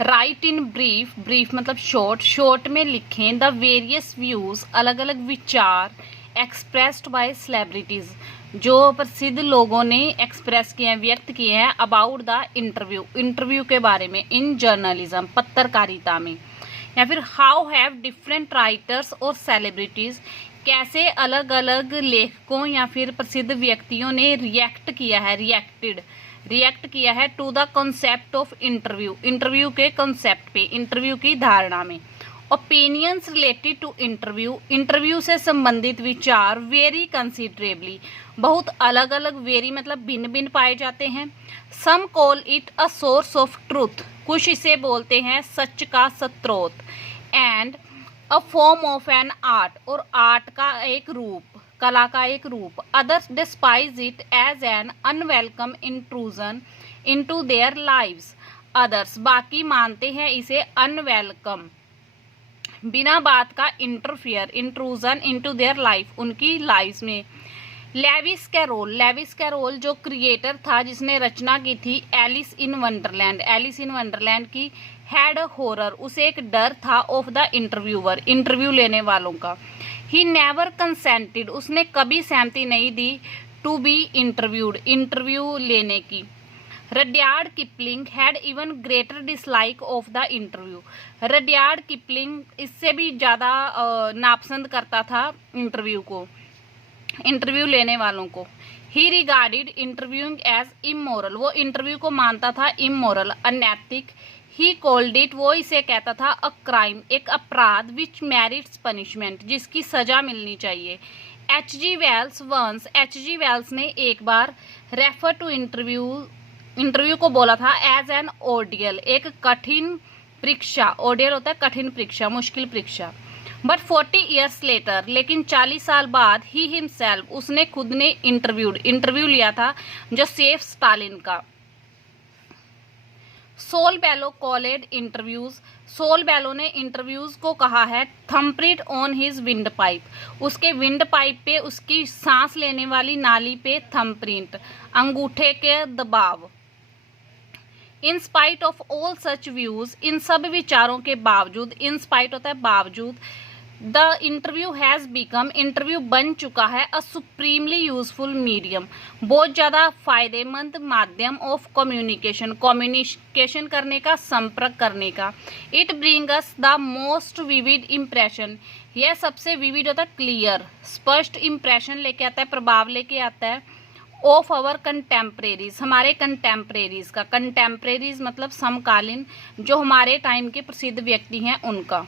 Right in brief, brief मतलब short, short में लिखें द वेरियस व्यूज, अलग अलग विचार एक्सप्रेस्ड बाय सेलिब्रिटीज, जो प्रसिद्ध लोगों ने एक्सप्रेस किए हैं, व्यक्त किए हैं अबाउट द इंटरव्यू, इंटरव्यू के बारे में, इन जर्नलिज्म, पत्रकारिता में। या फिर हाउ हैव डिफरेंट राइटर्स और सेलिब्रिटीज, कैसे अलग अलग लेखकों या फिर प्रसिद्ध व्यक्तियों ने रिएक्ट किया है, रिएक्ट किया है to the concept of interview, interview के कॉन्सेप्ट पे, इंटरव्यू की धारणा में। Opinions related to interview, interview से संबंधित विचार वेरी कंसिडरेबली, बहुत अलग अलग, वेरी मतलब भिन्न भिन्न पाए जाते हैं। Some call it a source of truth, कुछ इसे बोलते हैं सच का स्रोत। And a form of an art, और आर्ट का एक रूप, कला का एक रूप। Others despise it as an unwelcome intrusion into their lives, others बाकी मानते हैं इसे अनवेलकम, बिना बात का interfere, intrusion into their life, उनकी लाइव्स में। लेविस कैरोल, लेविस कैरोल जो क्रिएटर था जिसने रचना की थी Alice in Wonderland, Alice in Wonderland की, हैड हॉरर, उसे एक डर था ऑफ द इंटरव्यूअर, इंटरव्यू लेने वालों का। ही नेवर कंसेंटेड, उसने कभी सहमति नहीं दी टू बी इंटरव्यूड, इंटरव्यू लेने की। Rudyard Kipling had even greater dislike of the interview, Rudyard Kipling इससे भी ज़्यादा नापसंद करता था इंटरव्यू को, इंटरव्यू लेने वालों को। He regarded interviewing as immoral, वो इंटरव्यू को मानता था इमोरल, अनैतिक। ही कॉल्ड इट, वो इसे कहता था अ क्राइम, एक अपराध, विच मैरिट्स पनिशमेंट, जिसकी सजा मिलनी चाहिए। H.G. Wales once, H.G. Wales ने एक बार रेफर टू इंटरव्यू, इंटरव्यू को बोला था एज एन ऑर्डियल, एक कठिन परीक्षा, ऑर्डियल होता है कठिन परीक्षा, मुश्किल परीक्षा। बट 40 ईयर्स लेटर, लेकिन 40 साल बाद, ही हिमसेल्फ, उसने खुद ने इंटरव्यू लिया था जोसेफ स्टालिन का। सोल बेलो कॉलेड इंटरव्यूज, सोल बेलो ने इंटरव्यूज को कहा है थंपप्रिंट ऑन हिज विंड पाइप, उसके विंड पाइप पे, उसकी सांस लेने वाली नाली पे थंपप्रिंट, अंगूठे के दबाव। In spite of all such views, इन सब विचारों के बावजूद, इन स्पाइट होता है बावजूद, the interview has become, interview बन चुका है अ सुप्रीमली यूजफुल मीडियम, बहुत ज़्यादा फायदेमंद माध्यम ऑफ कम्युनिकेशन, कम्युनिकेशन करने का, संपर्क करने का। It bring us the most vivid impression, यह सबसे विविड होता है क्लियर, स्पष्ट इम्प्रेशन लेके आता है, प्रभाव लेके आता है, ऑफ आवर कंटेम्प्रेरीज, हमारे कंटेम्प्रेरीज का, कंटेम्प्रेरीज मतलब समकालीन, जो हमारे टाइम के प्रसिद्ध व्यक्ति हैं उनका।